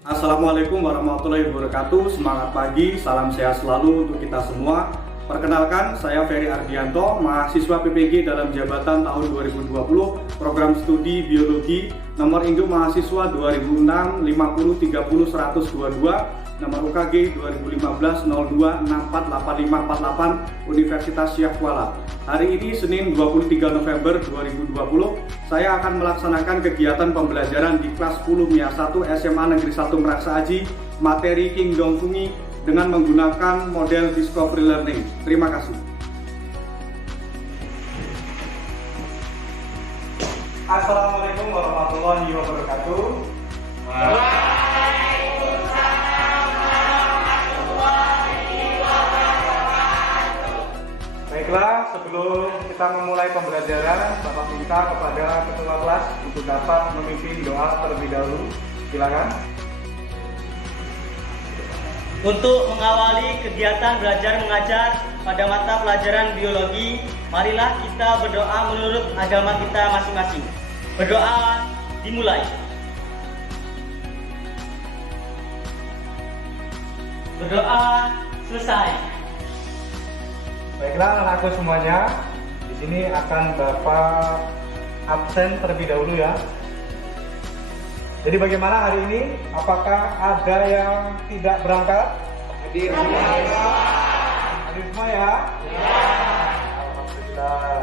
Assalamualaikum warahmatullahi wabarakatuh. Semangat pagi, salam sehat selalu untuk kita semua. Perkenalkan, saya Ferry Ardianto, mahasiswa PPG dalam jabatan tahun 2020, program studi biologi, nomor induk mahasiswa 2006 50 30 122, nomor UKG 2015 02 64 8548, Universitas Syekh Kuala. Hari ini Senin 23 November 2020, saya akan melaksanakan kegiatan pembelajaran di kelas 10 MIA 1 SMA Negeri 1 Meraksa Aji, materi Kingdom Fungi dengan menggunakan model Discovery Learning. Terima kasih. Assalamualaikum warahmatullahi wabarakatuh. Baiklah, sebelum kita memulai pembelajaran, Bapak minta kepada ketua kelas untuk dapat memimpin doa terlebih dahulu. Silakan. Untuk mengawali kegiatan belajar mengajar pada mata pelajaran biologi, marilah kita berdoa menurut agama kita masing-masing. Berdoa dimulai. Berdoa selesai. Baiklah anakku semuanya, di sini akan Bapak absen terlebih dahulu ya. Jadi bagaimana hari ini? Apakah ada yang tidak berangkat? Hadir semua. Hadir semua ya? Ya. Alhamdulillah.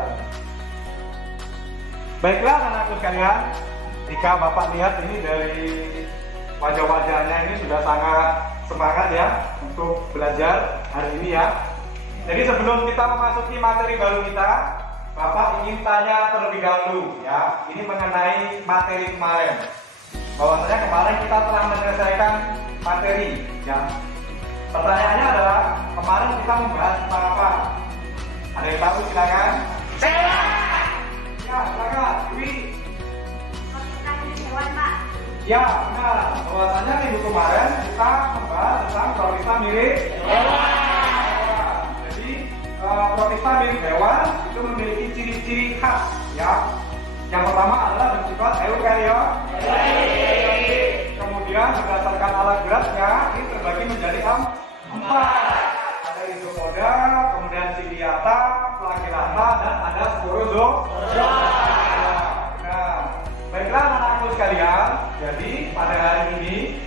Baiklah anakku sekalian, jika Bapak lihat ini dari wajah-wajahnya ini sudah sangat semangat ya untuk belajar hari ini ya. Jadi sebelum kita memasuki materi baru kita, Bapak ingin tanya terlebih dahulu ya. Ini mengenai materi kemarin. Bahwasanya kemarin kita telah menyelesaikan materi ya. Pertanyaannya adalah kemarin kita membahas tentang apa? Ada yang tahu silakan. Saya. Ya silakan. Dewi. Klasifikasi hewan Pak. Ya benar. Bahwasanya minggu kemarin kita membahas tentang protista mirip hewan. Jadi protista mirip hewan itu memiliki ciri-ciri khas ya. Yang pertama adalah bersifat eukariot. Kemudian berdasarkan alat geraknya ini terbagi menjadi empat. Ada isopoda, kemudian ciliata, flagellata, dan ada sporozoa. Nah, baiklah anak-anakku sekalian. Jadi pada hari ini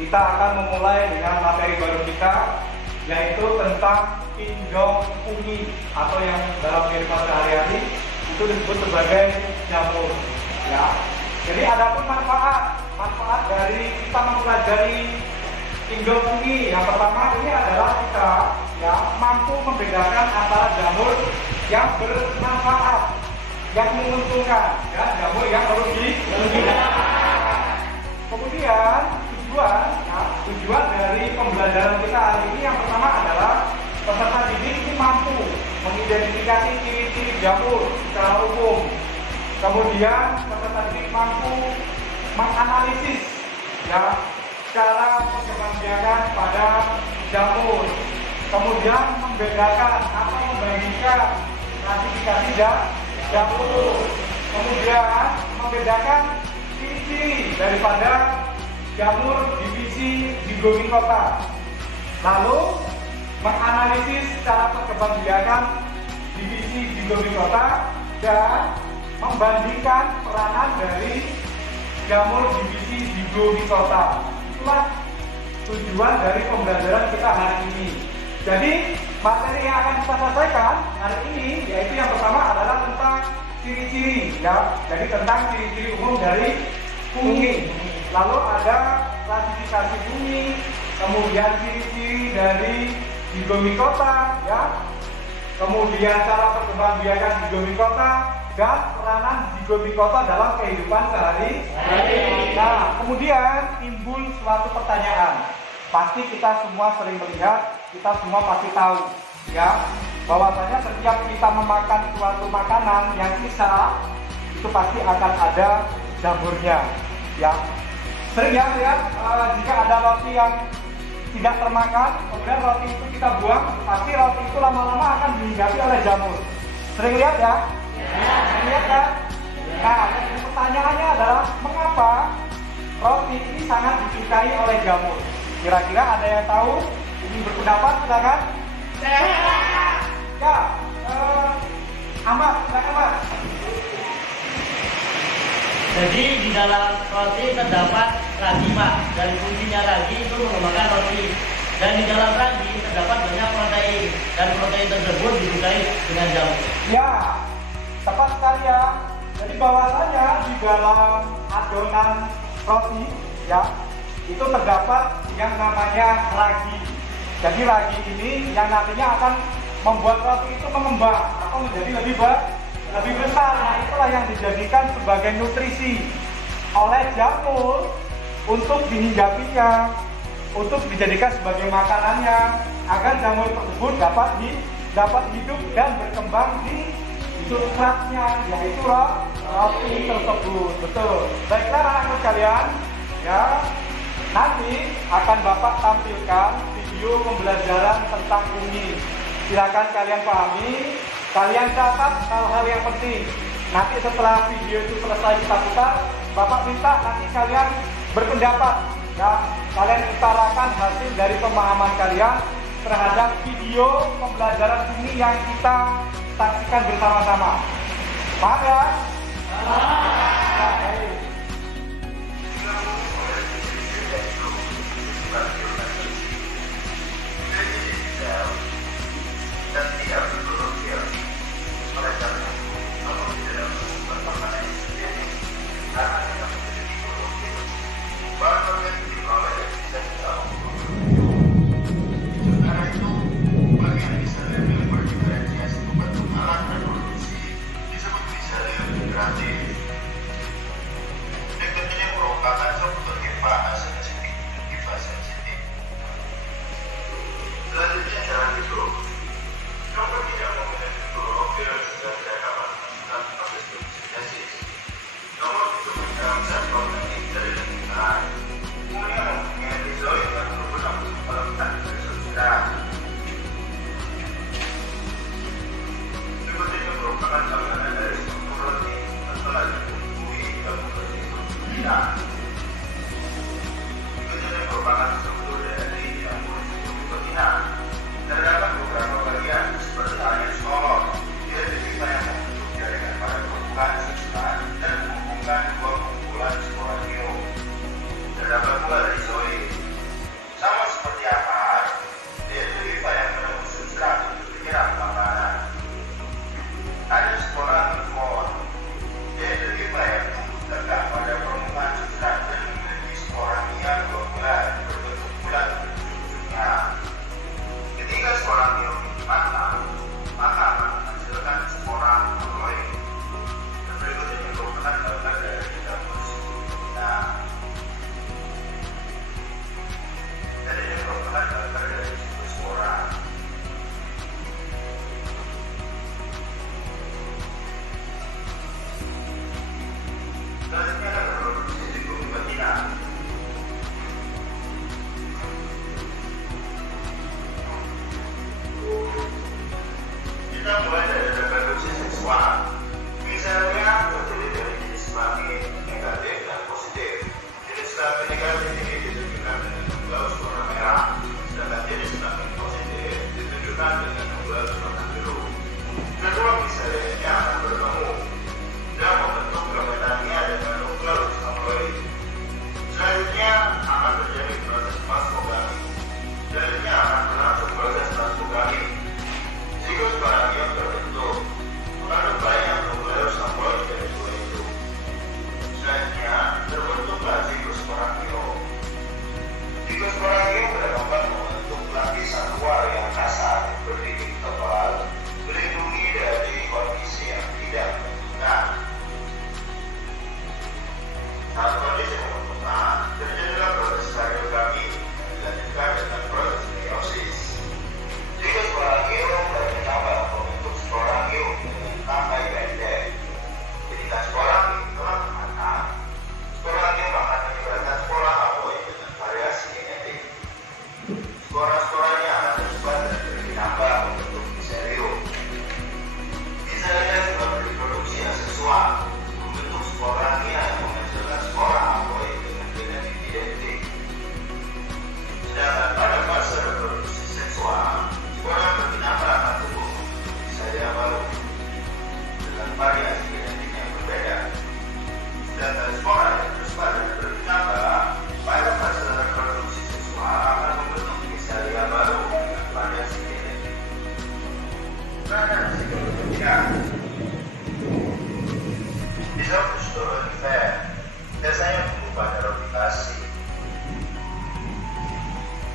kita akan memulai dengan materi baru kita, yaitu tentang Kingdom Fungi atau yang dalam kehidupan sehari-hari itu disebut sebagai jamur ya. Jadi ada pun manfaat dari kita mempelajari Kingdom Fungi. Yang pertama ini adalah kita ya mampu membedakan antara jamur yang bermanfaat, yang menguntungkan ya, jamur yang merugikan. Kemudian tujuan dari pembelajaran kita hari ini yang pertama adalah peserta didik ini mampu mengidentifikasi ciri-ciri jamur secara umum. Kemudian peserta didik mampu menganalisis ya cara perkembangbiakan pada jamur. Kemudian membedakan atau membandingkan klasifikasi jamur. Kemudian membedakan ciri-ciri daripada jamur divisi Zygomicota. Lalu menganalisis cara perkembangbiakan divisi Zygomicota dan membandingkan peranan dari jamur divisi Zygomicota. Itulah tujuan dari pembelajaran kita hari ini. Jadi materi yang akan kita selesaikan hari ini yaitu yang pertama adalah tentang ciri-ciri ya. Jadi tentang ciri-ciri umum dari fungi. Lalu ada klasifikasi fungi, kemudian ciri-ciri dari Zygomicota ya. Kemudian cara perkembangbiakan Zygomicota dan peranan Zygomicota dalam kehidupan sehari-hari. Nah, kemudian timbul suatu pertanyaan. Pasti kita semua sering melihat, kita semua pasti tahu ya, bahwasanya setiap kita memakan suatu makanan yang sisa itu pasti akan ada jamurnya ya. Sering ya lihat jika ada roti yang tidak termakan, kemudian roti itu kita buang, pasti roti itu lama-lama akan dihinggapi oleh jamur. Sering lihat ya? Sering lihat kan? Nah, pertanyaannya adalah mengapa roti ini sangat disukai oleh jamur. Kira-kira ada yang tahu? Ingin berpendapat, silakan. Ya, Ahmad, silakan Mas. Jadi di dalam roti terdapat ragi Pak, dan fungsinya ragi itu mengembangkan roti. Dan di dalam ragi terdapat banyak protein, dan protein tersebut disukai dengan jamur. Ya, tepat sekali ya. Jadi bahwasanya di dalam adonan roti ya itu terdapat yang namanya ragi. Jadi ragi ini yang nantinya akan membuat roti itu mengembang atau menjadi lebih besar. Nah, itulah yang dijadikan sebagai nutrisi oleh jamur untuk dihinggapinya, untuk dijadikan sebagai makanannya agar jamur tersebut dapat hidup dan berkembang di substratnya, yaitu roti tersebut. Betul. Baiklah anak-anak sekalian, ya nanti akan Bapak tampilkan video pembelajaran tentang kunyit. Silakan kalian pahami, kalian catat hal-hal yang penting. Nanti setelah video itu selesai kita putar, Bapak minta nanti kalian berpendapat, ya kalian utarakan hasil dari pemahaman kalian terhadap video pembelajaran ini yang kita saksikan bersama-sama. Paham ya? Baik.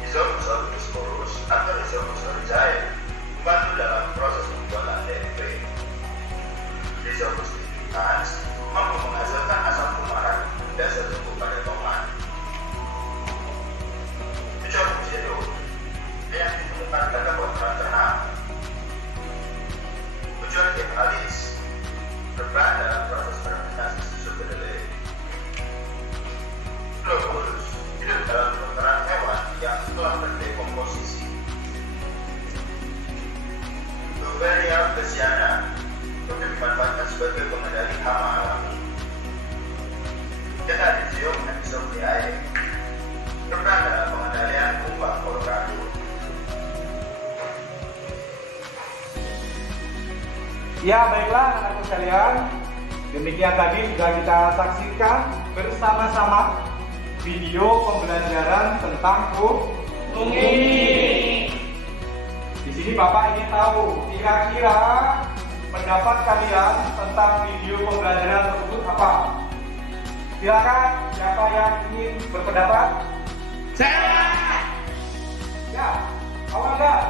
Isomus porus atau Isomus cair membantu dalam proses pembuatan tempe. Isomus nitrans mampu menghasilkan asam kumaran dasar tumbuh pada tomat. Isomus jedo yang ditemukan pada kotoran ternak. Tujuan alis berperan dalam proses fermentasi susu kedelai. Globulus hidup dalam kotoran hewan yang telah terdekomposisi. Lobelia bassiana untuk dimanfaatkan sebagai pengendali hama alami. Cannabidium anisopliae berperan dalam pengendalian kumbang Colorado. Ya baiklah anak-anak sekalian, demikian tadi sudah kita saksikan bersama-sama video pembelajaran tentang fungi. Di sini Bapak ingin tahu kira-kira pendapat kalian tentang video pembelajaran tersebut apa? Silakan siapa yang ingin berpendapat? Saya. Ya, awal enggak?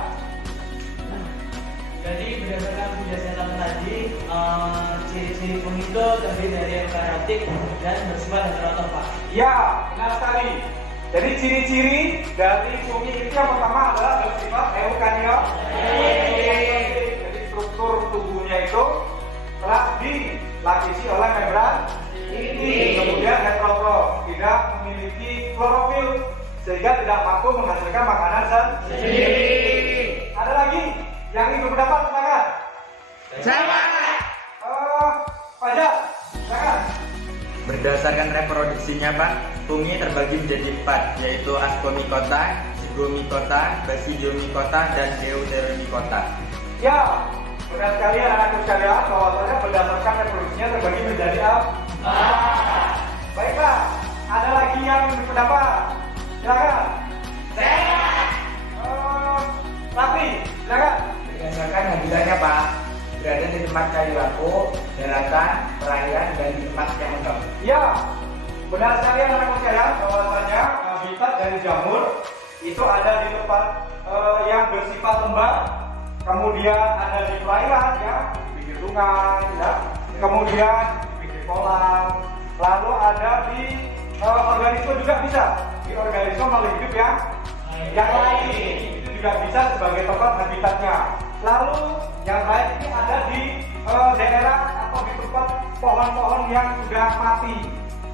Jadi berdasarkan penjelasan tadi, ciri-ciri fungi itu terdiri dari eukariotik dan bersifat heterotrof. Ya, benar sekali. Jadi ciri-ciri dari fungi itu yang pertama adalah bersifat eukariotik. Jadi struktur tubuhnya itu telah dilapisi oleh membran inti, kemudian heterotrof, tidak memiliki klorofil sehingga tidak mampu menghasilkan makanan sendiri. Ada lagi yang ingin berpendapat, silakan. Sama. Fajar, silakan. Berdasarkan reproduksinya Pak, fungi terbagi menjadi 4, yaitu Ascomycota, Zygomycota, Basidiomycota, dan Deuteromycota. Ya, benar sekali anak-anak sekalian, bahwasanya berdasarkan reproduksinya terbagi menjadi 4. Baiklah, ada lagi yang ingin berpendapat, silakan. Rafi, silakan. Berdasarkan habitatnya Pak, berada di tempat kayu laku, daratan, perairan, dan di tempat yang lembab. Ya, benar sekali anak-anak sekalian, bahwasanya habitat dari jamur itu ada di tempat yang bersifat lembab, kemudian ada di perairan ya, di pinggir sungai ya, kemudian di pinggir kolam, lalu ada di organisme juga bisa, di organisme makhluk hidup yang lain itu juga bisa sebagai tempat habitatnya. Lalu yang lain ini ada di daerah atau di tempat pohon-pohon yang sudah mati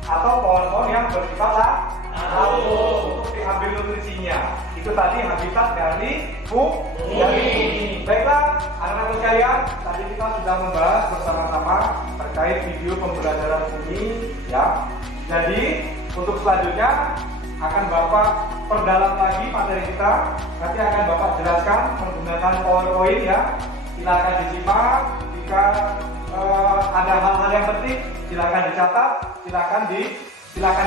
atau pohon-pohon yang bersifat lalu untuk diambil nutrisinya. Itu tadi habitat dari fungi. Baiklah, anak-anak sekalian, tadi kita sudah membahas bersama-sama terkait video pembelajaran fungi ya. Jadi untuk selanjutnya akan Bapak perdalam lagi materi kita. Nanti akan Bapak jelaskan menggunakan PowerPoint ya. Silakan disimak. Jika ada hal-hal yang penting, silakan dicatat, silakan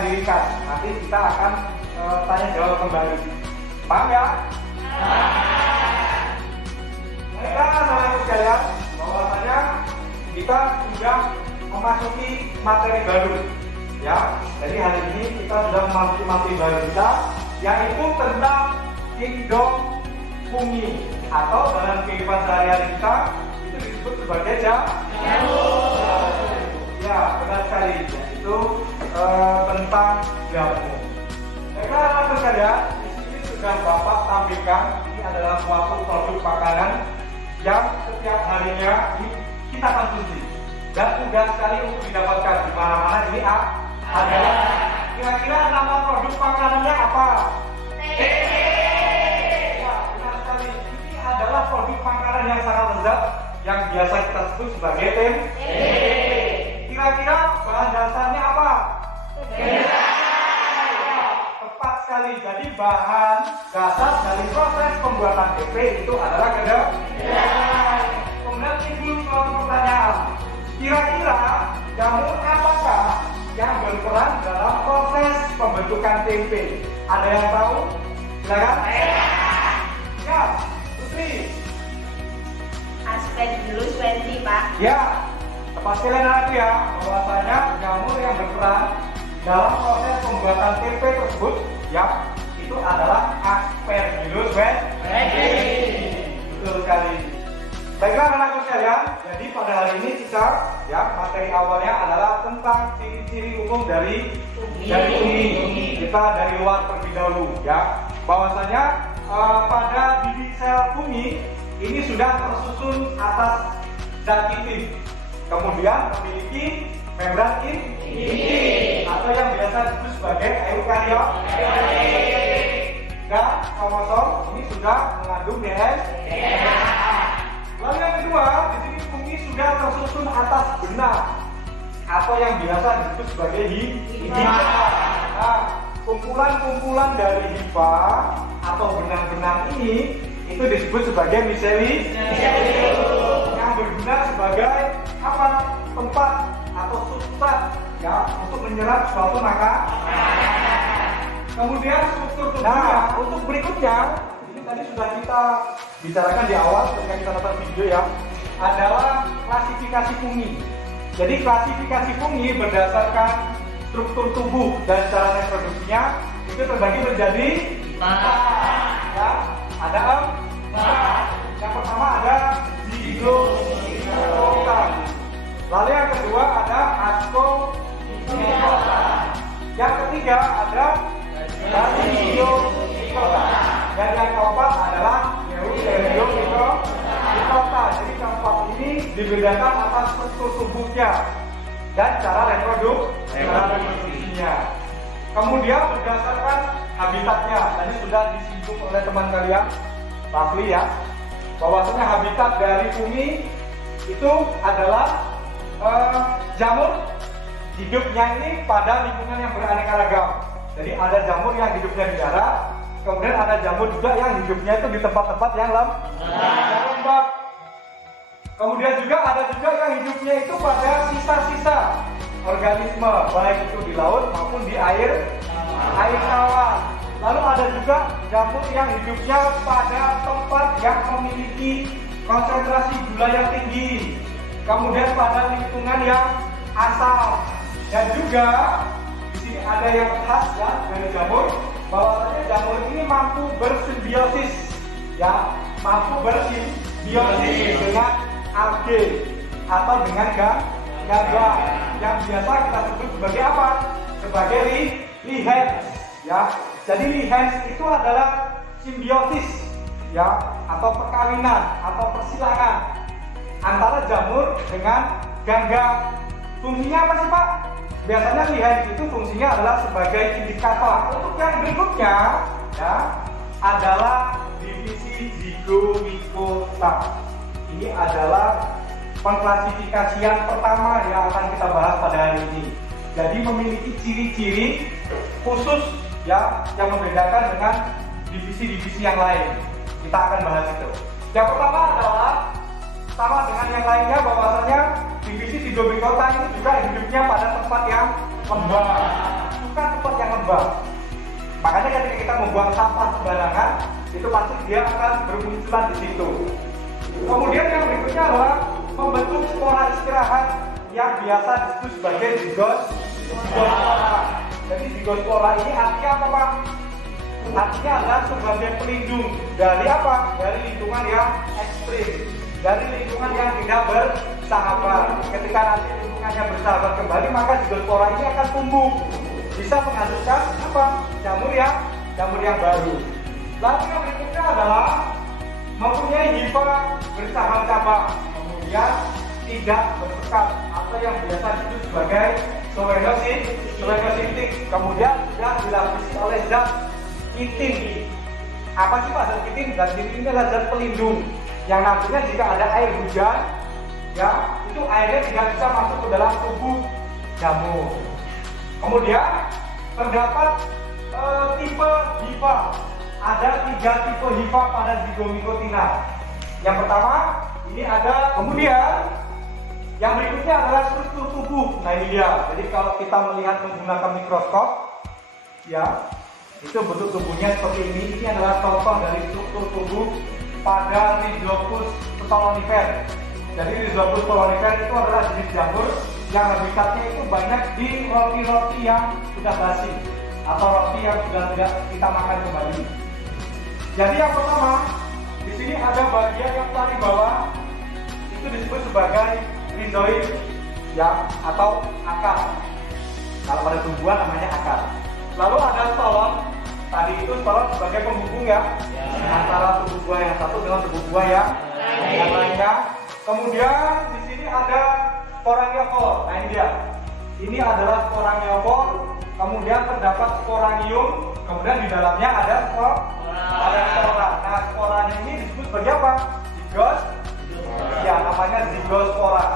diringkas. Nanti kita akan tanya jawab kembali. Paham ya? Baiklah, saudara sekalian, bahwasanya kita sudah memasuki materi baru. Ya, jadi hari ini kita sudah memasuki materi baru kita, yaitu tentang kingdom fungi atau dalam kehidupan sehari-hari kita itu disebut sebagai jamur. Ya, benar sekali, yaitu tentang jamur. Baiklah, anak-anak sekalian, di sini sudah Bapak tampilkan ini adalah suatu produk makanan yang setiap harinya kita konsumsi dan mudah sekali untuk didapatkan di mana-mana. Ini adalah kira-kira nama produk makanannya apa? Ya, benar sekali. Ini adalah produk makanan yang sangat lezat yang biasa kita sebut sebagai tempe. Kira-kira bahan dasarnya apa? Tepat sekali. Jadi bahan dasar dari proses pembuatan tempe itu adalah kedelai. Kemudian timbul suatu pertanyaan. Kira-kira jamur apakah yang berperan dalam proses pembentukan tempe? Ada yang tahu? Silakan. Ya, Putri. Aspergillus wendii, Pak. Ya, tepat sekali nanti ya, bahwasanya jamur yang berperan dalam proses pembuatan tempe tersebut ya, itu adalah Aspergillus kita, ya materi awalnya adalah tentang ciri-ciri umum dari fungi. Kita dari luar terlebih dahulu, ya. Bahwasanya pada bibit sel fungi ini sudah tersusun atas zat kitin, kemudian memiliki membran inti atau yang biasa disebut sebagai eukariot, dan kromosom ini sudah mengandung DNA. Lalu yang kedua, di sini fungi sudah tersusun atas benang atau yang biasa disebut sebagai hifa. Nah, kumpulan-kumpulan dari hifa atau benang-benang ini itu disebut sebagai miselium yang berguna sebagai apa? Tempat atau substrat, ya, untuk menyerap suatu makanan. Kemudian struktur tubuhnya. Nah, untuk berikutnya ini tadi sudah kita bicarakan di awal ketika kita nonton video, ya, adalah klasifikasi fungi. Jadi klasifikasi fungi berdasarkan struktur tubuh dan cara reproduksinya itu terbagi menjadi 4. Ya, ada 4. Yang pertama ada zigota. Lalu yang kedua ada ascomycota. Yang ketiga ada basidiomycota. Dan yang keempat adalah eutheriomycota. Jadi keempat ini dibedakan atas struktur tubuhnya dan cara reproduksinya. Kemudian berdasarkan habitatnya, tadi sudah disinggung oleh teman kalian, Rafli, ya, bahwasanya habitat dari fungi itu adalah jamur hidupnya ini pada lingkungan yang beraneka ragam. Jadi ada jamur yang hidupnya di darat, kemudian ada jamur juga yang hidupnya itu di tempat-tempat yang lembab. Kemudian juga ada juga yang hidupnya itu pada sisa-sisa organisme, baik itu di laut maupun di air tawar. Lalu ada juga jamur yang hidupnya pada tempat yang memiliki konsentrasi gula yang tinggi, kemudian pada lingkungan yang asam. Dan juga di sini ada yang khas, ya, dari jamur, bahwasanya jamur ini mampu bersimbiosis, ya, mampu bersimbiosis dengan alge atau dengan gangga yang biasa kita sebut sebagai apa? Sebagai lichens, ya. Jadi lichens itu adalah simbiosis, ya, atau perkawinan atau persilangan antara jamur dengan gangga. Fungsinya apa sih, Pak? Biasanya lichens itu fungsinya adalah sebagai indikator. Untuk yang berikutnya, ya, adalah divisi zigomycota. Ini adalah pengklasifikasian pertama yang akan kita bahas pada hari ini. Jadi memiliki ciri-ciri khusus, ya, yang membedakan dengan divisi-divisi yang lain. Kita akan bahas itu. Yang pertama adalah sama dengan yang lainnya, bahwasanya divisi zigomycota ini juga hidupnya pada tempat yang lembab, bukan tempat yang lembab. Makanya ketika kita membuang sampah sembarangan, itu pasti dia akan bermunculan di situ. Kemudian yang berikutnya adalah membentuk spora istirahat yang biasa disebut sebagai zigospora. Jadi zigospora ini artinya apa, Pak? Artinya adalah sebagai pelindung dari apa? Dari lingkungan yang ekstrim, dari lingkungan yang tidak bersahabat. Ketika nanti lingkungannya bersahabat kembali, maka zigospora ini akan tumbuh, bisa menghasilkan apa? Jamur yang baru. Lalu yang berikutnya adalah mempunyai hifa bersaham-cabang, kemudian tidak bersekat atau yang biasa disebut sebagai solenositik, kemudian sudah dilapisi oleh zat kitin. Apa sih, Pak, zat kitin? Zat kitin ini adalah zat pelindung yang nantinya jika ada air hujan, ya, itu airnya tidak bisa masuk ke dalam tubuh jamur. Kemudian terdapat tipe hifa. Ada 3 tipe hifa pada zigomycotina. Yang pertama ini ada, kemudian yang berikutnya adalah struktur tubuh. Nah, ini dia. Jadi kalau kita melihat menggunakan mikroskop, ya, itu bentuk tubuhnya seperti ini. Ini adalah contoh dari struktur tubuh pada Rhizopus stolonifer. Jadi Rhizopus stolonifer itu adalah jenis jamur yang habitatnya itu banyak di roti-roti yang sudah basi atau roti yang sudah tidak kita makan kembali. Jadi yang pertama, di sini ada bagian yang paling bawah itu disebut sebagai rizoid ya, atau akar. Kalau pada tumbuhan namanya akar. Lalu ada stolon. Tadi itu stolon sebagai penghubung ya, antara tubuh buah yang satu dengan tubuh buah yang lainnya. Kemudian di sini ada sporangiopor. Nah ini dia. Ini adalah sporangiopor. Kemudian terdapat sporangium. Kemudian di dalamnya ada spora. Nah sporanya ini disebut sebagai apa? Zigos. Ya namanya zigospora.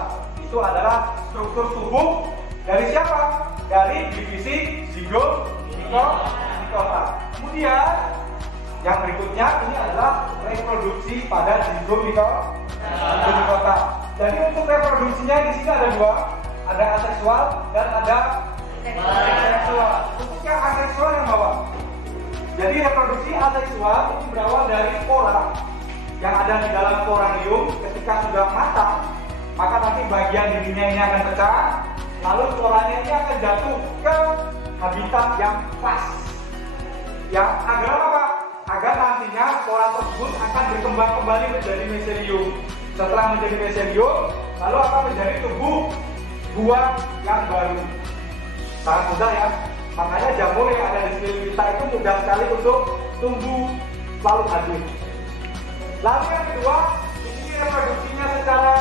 Itu adalah struktur tubuh dari siapa? Dari divisi zigomikota. Kemudian yang berikutnya ini adalah reproduksi pada zigomikota. Jadi untuk reproduksinya di sini ada dua, ada aseksual dan ada seksual. Untuk yang aseksual yang bawah. Jadi reproduksi aseksual itu berawal dari spora yang ada di dalam sporangium. Ketika sudah matang, maka nanti bagian dirinya ini akan pecah, lalu sporanya ini akan jatuh ke habitat yang pas. Ya, agar apa? Agar nantinya spora tersebut akan berkembang kembali menjadi miselium. Setelah menjadi miselium, lalu akan menjadi tubuh buah yang baru. Sangat mudah ya. Makanya jamur yang ada di sekeliling kita itu mudah sekali untuk tumbuh lalu hadir. Lalu yang kedua, ini reproduksinya secara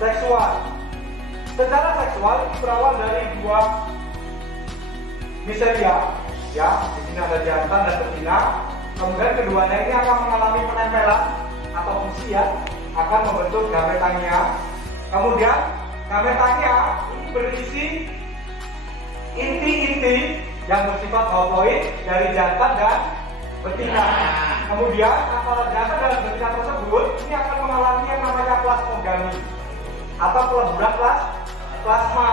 seksual. Secara seksual ini berawal dari dua miselia, ya. Di sini ada jantan dan betina. Kemudian keduanya ini akan mengalami penempelan atau fusi ya, akan membentuk gametania. Kemudian gametania ini berisi inti-inti yang bersifat haploid dari jantan dan betina. Kemudian antara jantan dan betina tersebut ini akan mengalami yang namanya plasmogami atau peleburan plasma.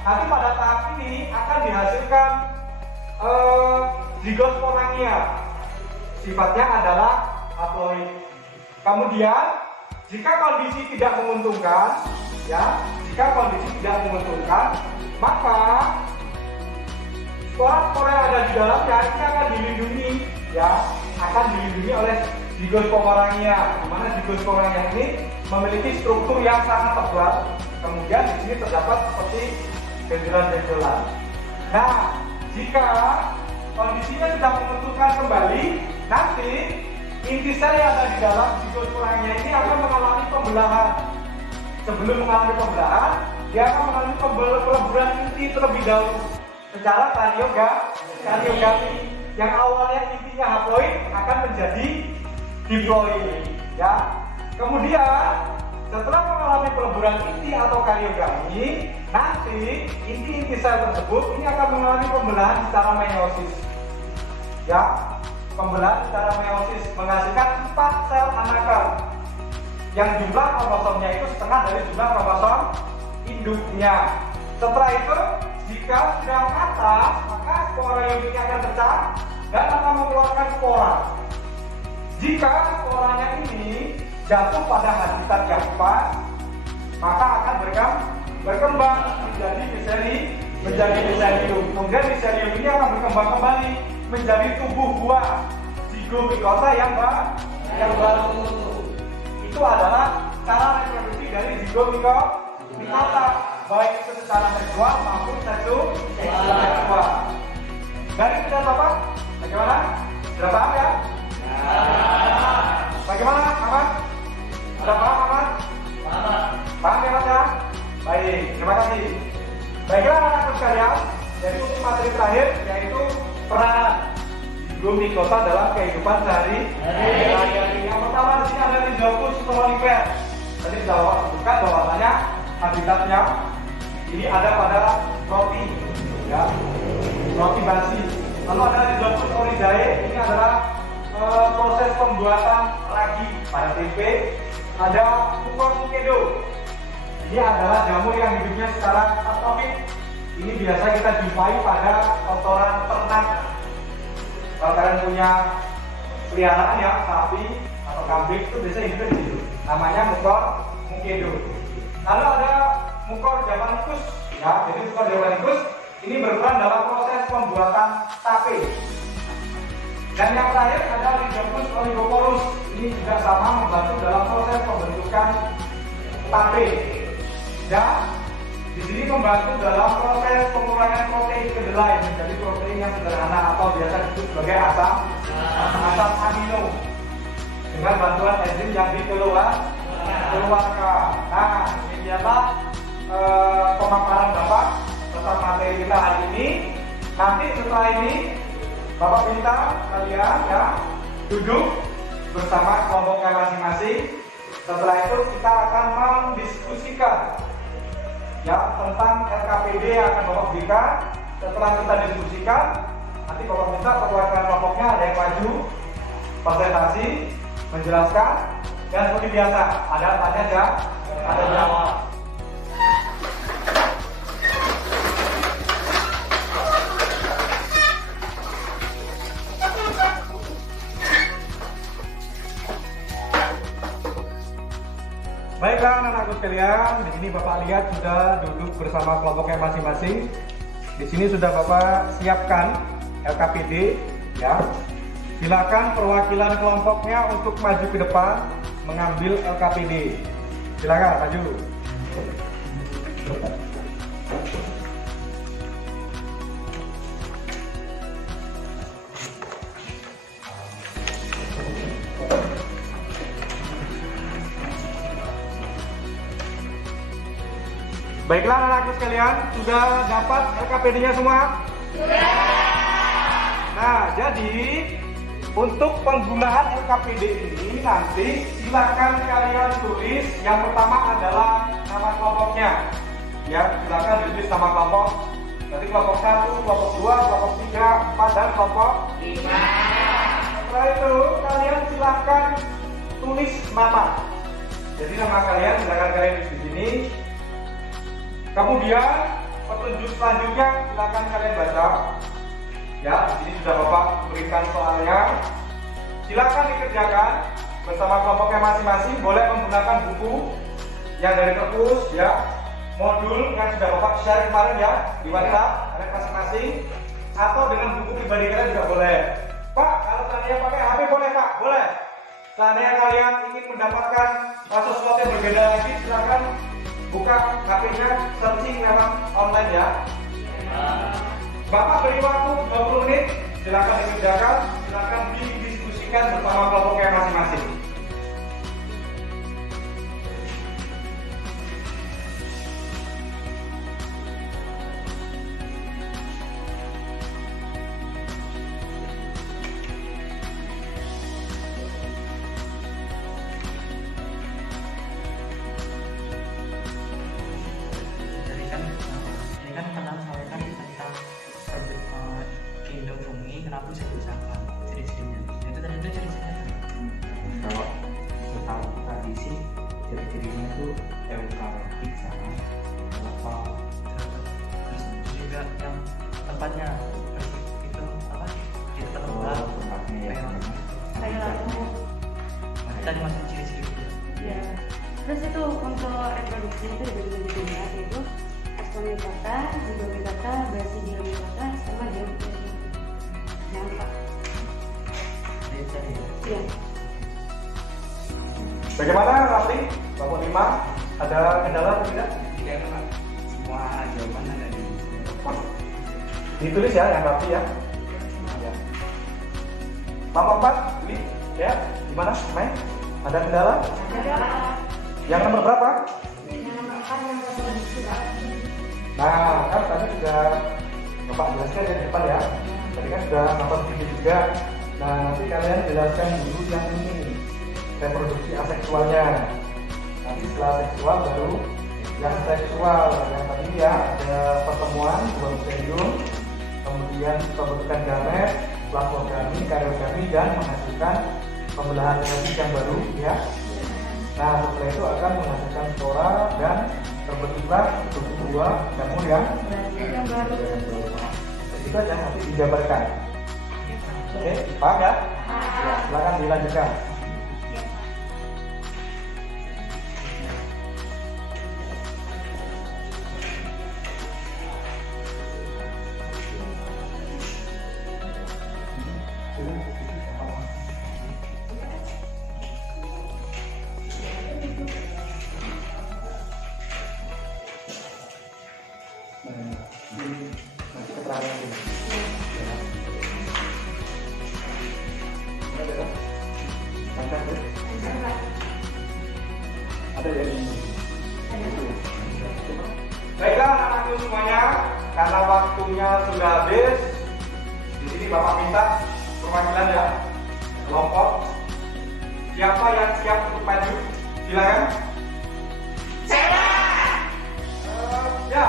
Nanti pada tahap ini akan dihasilkan zigosporangia. Sifatnya adalah haploid. Kemudian jika kondisi tidak menguntungkan, ya, maka spora-spora yang ada di dalamnya ini akan dilindungi, ya, oleh zigosporangia. Di mana zigosporangia ini memiliki struktur yang sangat tebal. Kemudian di sini terdapat seperti benjolan-benjolan. Nah, jika kondisinya sudah menentukan kembali, nanti inti sel yang ada di dalam zigosporangia ini akan mengalami pembelahan. Sebelum mengalami pembelahan, dia akan mengalami peleburan inti terlebih dahulu secara kariogami. Yang awalnya intinya haploid akan menjadi diploid, ya. Kemudian setelah mengalami peleburan inti atau kariogami, nanti inti-inti sel tersebut ini akan mengalami pembelahan secara meiosis, ya. Pembelahan secara meiosis menghasilkan 4 sel anakan yang jumlah kromosomnya itu setengah dari jumlah kromosom induknya. Setelah itu, jika sudah matang, maka spora ini akan pecah dan akan mengeluarkan spora. Jika sporanya ini jatuh pada habitat yang pas, maka akan berkembang menjadi miselium. Kemudian miselium ini akan berkembang kembali menjadi tubuh buah zigomikota yang baru. Itu adalah cara reproduksi dari zigomikota, baik itu secara seksual maupun seksual. Dari sudah apa? Bagaimana? Sudah paham ya? Bagaimana, Ahmad? Sudah paham, Ahmad? Paham ya, Mas ya? Baik, terima kasih. Baiklah anak-anak sekalian, jadi untuk materi terakhir yaitu peran zigomikota dalam kehidupan sehari-hari. Yang pertama di sini ada Rhizopus prolifer. Tadi sudah sebutkan bahwasanya habitatnya ini ada pada roti, ya, roti basi. Lalu ada Rhizopus oryzae, ini adalah proses pembuatan ragi pada tempe. Ada Mucormucedon, ini adalah jamur yang hidupnya secara atrofik. Ini biasa kita jumpai pada kotoran ternak. Kalau kalian punya peliharaan ya, sapi atau kambing itu biasanya hidup di situ. Namanya Mucormucedon. Lalu ada Mucorjavanicus, ya, jadi Mucorjavanicus ini berperan dalam proses pembuatan tape. Dan yang terakhir ada Rhizopus oligoporus. Ini juga sama membantu dalam proses pembentukan tape. dan di sini membantu dalam proses pengurangan protein kedelai menjadi protein yang sederhana atau biasa disebut sebagai asam amino dengan bantuan enzim yang dikeluarkan. Nah, ini adalah pemaparan Bapak tentang materi kita hari ini. Nanti setelah ini Bapak minta kalian ya duduk bersama kelompoknya masing-masing. Setelah itu kita akan mendiskusikan ya tentang LKPD yang akan Bapak berikan. Setelah kita diskusikan, nanti Bapak minta perwakilan kelompoknya ada yang maju presentasi, menjelaskan, dan seperti biasa ada tanya jawab, ada jawab. Baiklah anak-anakku sekalian, di sini Bapak lihat sudah duduk bersama kelompoknya masing-masing. Di sini sudah Bapak siapkan LKPD, ya. Silakan perwakilan kelompoknya untuk maju ke depan mengambil LKPD. Silakan maju. Baiklah anak-anakku sekalian, sudah dapat LKPD-nya semua? Sudah. Nah, jadi untuk penggunaan LKPD ini nanti silakan kalian tulis. Yang pertama adalah nama kelompoknya. Ya, silakan ditulis nama kelompok. Nanti kelompok 1, kelompok 2, kelompok 3, 4, dan kelompok 5. Setelah itu kalian silakan tulis nama. Jadi nama kalian silakan kalian tulis di sini. Kemudian petunjuk selanjutnya silakan kalian baca. Ya, di sini sudah Bapak berikan soalnya. Silakan dikerjakan bersama kelompoknya masing-masing. Boleh menggunakan buku yang dari perpus, ya, modul yang sudah Bapak share kemarin ya di WhatsApp kalian masing-masing, atau dengan buku pribadi kalian juga boleh. Pak, kalau seandainya pakai HP boleh Pak, boleh. Seandainya kalian ingin mendapatkan sesuatu yang berbeda lagi, silakan buka HP-nya, searching lewat online ya. Bapak beri waktu 20 menit, silakan dikerjakan, silakan didiskusikan bersama kelompoknya masing-masing. Kenapa bisa disangka ciri-cirinya? Itu tadi itu ciri-cirinya. Kalau setahu tadi sih ciri-cirinya itu eukaryotik sama apa? Terus juga yang tempatnya itu apa? Itu tempat tempatnya ya. Kayak lagu. Tadi masih ciri-ciri. Ya. Terus itu untuk reproduksi itu dibagi tiga, yaitu astomikota, zigomikota, basidiomikota, sama geomikota. Ya. Bagaimana Rafli? Kelompok 5 ada kendala atau tidak? Tidak, Pak. Semua jawaban ada di sini. Ditulis ya yang Rafli ya. Ya. Kelompok 4, Li, ya. Gimana? Main? Ada kendala? Ada. Yang nomor berapa? Yang nomor 4 yang reproduksi, Pak. Nah, kan tadi sudah Bapak jelaskan di depan ya. Tadi kan sudah nonton video juga. Nah, nanti kalian jelaskan dulu yang ini, reproduksi aseksualnya. Nanti setelah seksual baru yang seksual. Yang tadi ya ada pertemuan zoosporium, kemudian pembentukan gamet, plasmogami, karyogami, dan menghasilkan pembelahan genetik yang baru ya. Nah, setelah itu akan menghasilkan spora dan terbentuklah tubuh buah jamur yang baru. Itu aja nanti dijabarkan. Oke, paham ya? Ya, silakan dilanjutkan. lancar tuh. Ada dari Baiklah anak-anakku semuanya, karena waktunya sudah habis. Di sini Bapak minta perwakilan ya, kelompok. Siapa yang siap untuk maju? Silakan. Saya. Ya,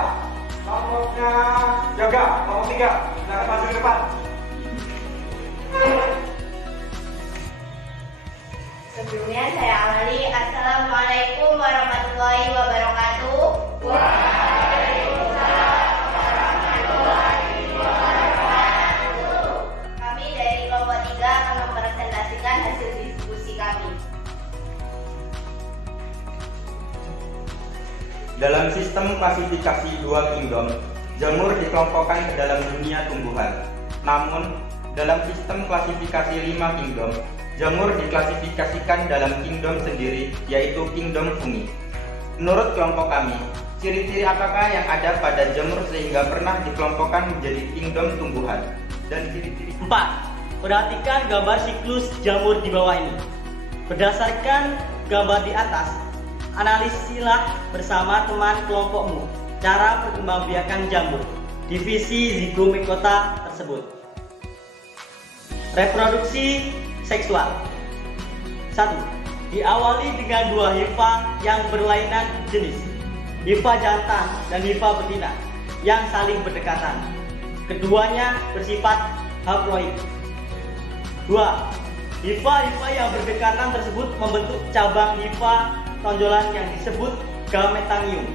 kelompoknya Yoga, kelompok 3. Silakan maju ke depan. Sebelumnya saya awali. Assalamualaikum warahmatullahi wabarakatuh. Kami dari kelompok 3 akan mempresentasikan hasil diskusi kami. Dalam sistem klasifikasi dua kingdom, jamur dikelompokkan ke dalam dunia tumbuhan. Namun, dalam sistem klasifikasi 5 kingdom, jamur diklasifikasikan dalam kingdom sendiri, yaitu kingdom fungi. Menurut kelompok kami, ciri-ciri apakah yang ada pada jamur sehingga pernah dikelompokkan menjadi kingdom tumbuhan? Dan ciri-ciri 4. Perhatikan gambar siklus jamur di bawah ini. Berdasarkan gambar di atas, analisilah bersama teman kelompokmu cara perkembangbiakan jamur divisi zigomikota tersebut. Reproduksi seksual. 1. Diawali dengan 2 hifa yang berlainan jenis, hifa jantan dan hifa betina yang saling berdekatan. Keduanya bersifat haploid. 2. Hifa-hifa yang berdekatan tersebut membentuk cabang hifa tonjolan yang disebut gametangium.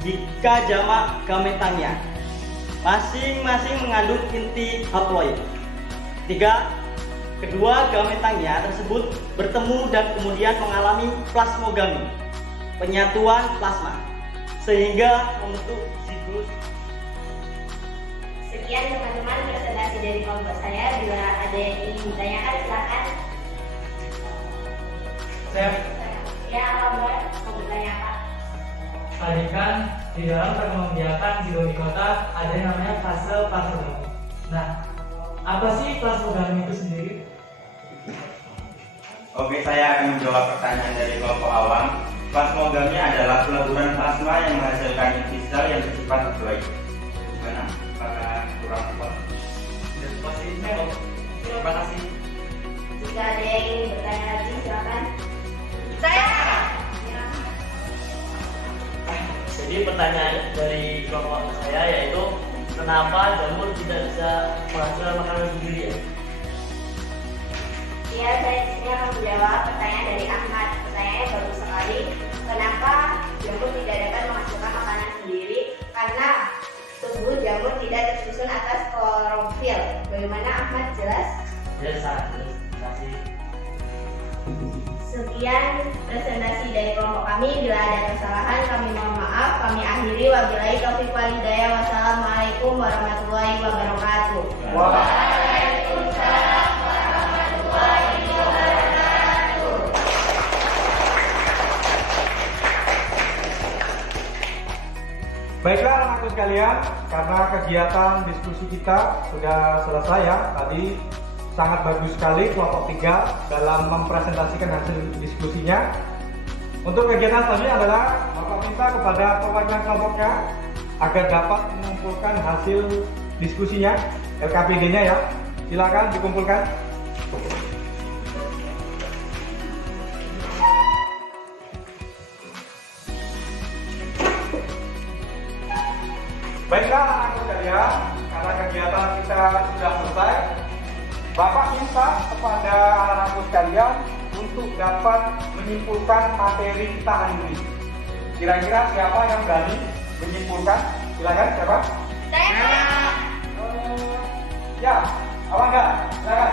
Jika jamak gametania, masing-masing mengandung inti haploid. 3. Kedua gametanya tersebut bertemu dan kemudian mengalami plasmogami, penyatuan plasma, sehingga membentuk zigot. Sekian teman-teman presentasi dari kelompok saya. Bila ada yang ingin ditanyakan silakan. Ya, Albert, mau bertanya apa? Tadi kan di dalam perkembangbiakan zigomikota ada yang namanya fase plasmogami. Nah, apa sih plasmogami itu sendiri? Oke, saya akan menjawab pertanyaan dari kelompok awam. Plasmogami adalah peleburan plasma yang menghasilkan inti sel yang bersifat haploid. Gimana? Apakah kurang tepat? Terima kasih. Jika ada yang ingin bertanya lagi silakan. Saya. Jadi pertanyaan dari kelompok saya yaitu kenapa jamur tidak bisa menghasilkan makanan sendiri ya? Ya, saya di sini akan menjawab pertanyaan dari Ahmad. Pertanyaannya bagus sekali. Kenapa jamur tidak dapat menghasilkan makanan sendiri? Karena tubuh jamur tidak tersusun atas klorofil. Bagaimana Ahmad, jelas? Jelas, terima kasih. Sekian presentasi dari kelompok kami. Bila ada kesalahan kami mohon maaf. Kami akhiri. Wabillahi taufiq wal hidayah. Wassalamualaikum warahmatullahi wabarakatuh. Waalaikumsalam. Baiklah anak-anakku sekalian, karena kegiatan diskusi kita sudah selesai ya. Tadi sangat bagus sekali kelompok 3 dalam mempresentasikan hasil diskusinya. Untuk kegiatan selanjutnya adalah Bapak minta kepada perwakilan kelompoknya agar dapat mengumpulkan hasil diskusinya, LKPD-nya ya. Silakan dikumpulkan. Baiklah anak-anak sekalian, karena kegiatan kita sudah selesai, Bapak minta kepada anak-anakku sekalian untuk dapat menyimpulkan materi kita hari ini. Kira-kira siapa yang berani menyimpulkan? Silakan, siapa? Saya. Ya, apa enggak? Silakan.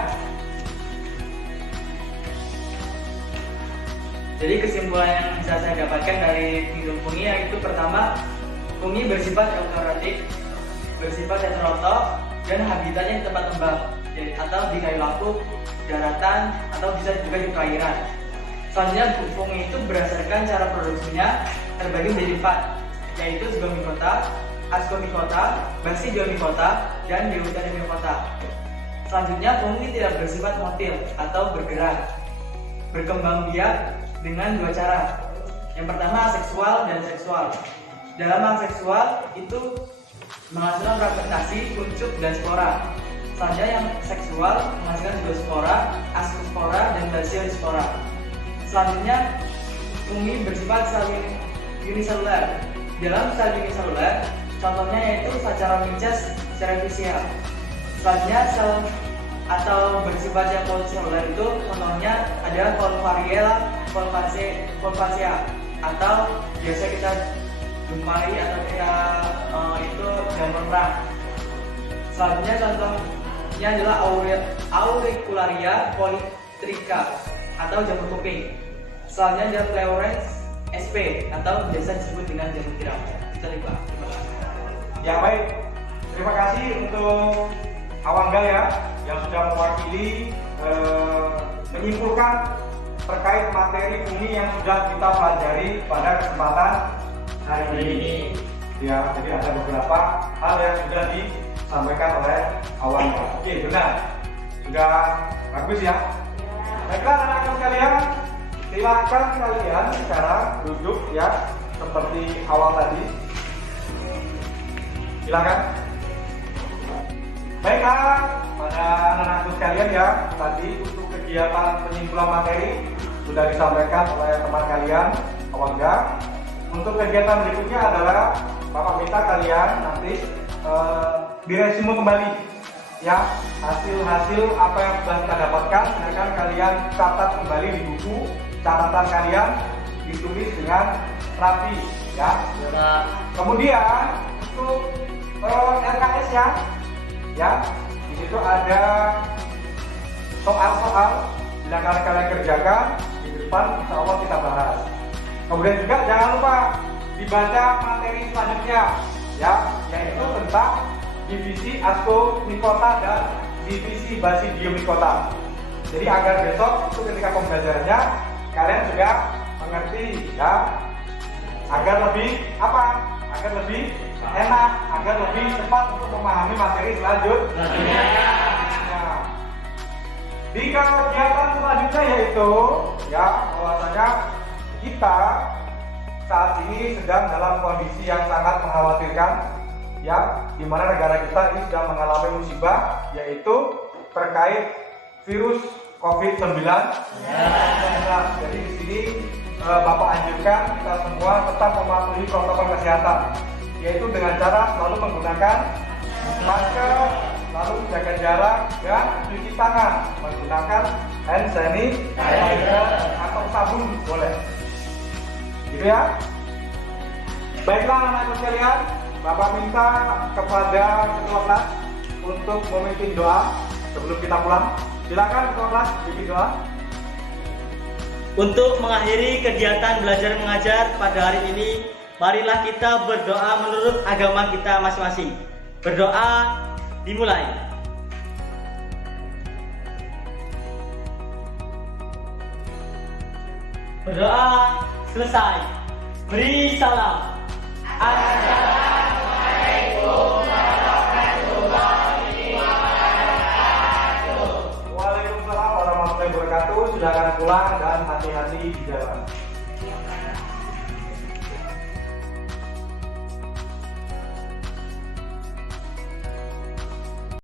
Jadi kesimpulan yang bisa saya dapatkan dari kingdom fungi yaitu pertama, fungi bersifat eukaryotik, bersifat heterotrof, dan habitatnya di tempat lembab atau di kayu lapuk, daratan, atau bisa juga di perairan. Selanjutnya fungi itu berdasarkan cara produksinya terbagi menjadi 4, yaitu zigomikota, ascomycota, basidiomycota, dan deuteriomycota. Selanjutnya fungi tidak bersifat motil atau bergerak. berkembang biak dengan dua cara. Yang pertama seksual dan seksual. Dalam hal seksual itu menghasilkan fragmentasi, kuncup, dan spora. Selanjutnya yang seksual menghasilkan zoospora, ascospora, dan basiospora. Selanjutnya fungi bersifat sel uniseluler. Dalam sel uniseluler, contohnya yaitu Saccharomyces cerevisiae. Selanjutnya sel atau bersifat yang poliseluler itu contohnya ada Volvaceae atau biasa kita jumpai atau kita itu jamur merah. Selanjutnya contohnya adalah Auricularia polytricha atau jamur kuping. Selanjutnya ada Pleurens sp atau biasa disebut dengan jamur tiram. Kita lihat. Ya baik, terima kasih untuk Awangga ya yang sudah mewakili menyimpulkan terkait materi fungi yang sudah kita pelajari pada kesempatan hari ini. Ya, jadi ada beberapa hal yang sudah disampaikan oleh Awangga. Oke, benar. Sudah bagus ya. Baiklah anak-anak sekalian, silakan kalian sekarang duduk ya seperti awal tadi. Silakan. Baiklah, pada anak-anakku sekalian ya, tadi untuk kegiatan penyimpulan materi sudah disampaikan oleh teman kalian, Awangga. Untuk kegiatan berikutnya adalah Bapak minta kalian nanti diresume kembali ya hasil-hasil apa yang sudah kita dapatkan. Silakan kalian catat kembali di buku catatan kalian, ditulis dengan rapi ya. Kemudian untuk LKS ya, di situ ada soal-soal silakan kalian kerjakan di depan, insya Allah kita bahas. Kemudian juga jangan lupa dibaca materi selanjutnya ya, yaitu tentang divisi Ascomycota dan divisi Basidiomycota. Jadi agar besok itu ketika pembelajarannya kalian juga mengerti ya, agar lebih agar lebih enak, agar lebih cepat untuk memahami materi selanjutnya. Di kegiatan selanjutnya yaitu ya bahwasanya kita saat ini sedang dalam kondisi yang sangat mengkhawatirkan ya, di mana negara kita ini sedang mengalami musibah yaitu terkait virus COVID-19. Jadi di sini Bapak anjurkan kita semua tetap mematuhi protokol kesehatan, yaitu dengan cara selalu menggunakan masker, lalu jaga jarak dan cuci tangan menggunakan hand sanitizer atau sabun boleh. Gitu ya. Baiklah anak-anak sekalian, Bapak minta kepada ketua kelas untuk memimpin doa sebelum kita pulang. Silakan ketua kelas pimpin doa. Untuk mengakhiri kegiatan belajar mengajar pada hari ini, marilah kita berdoa menurut agama kita masing-masing. Berdoa dimulai. Berdoa selesai. Beri salam. Assalamualaikum warahmatullahi wabarakatuh. Waalaikumsalam warahmatullahi wabarakatuh. Silakan pulang dan hati-hati di jalan.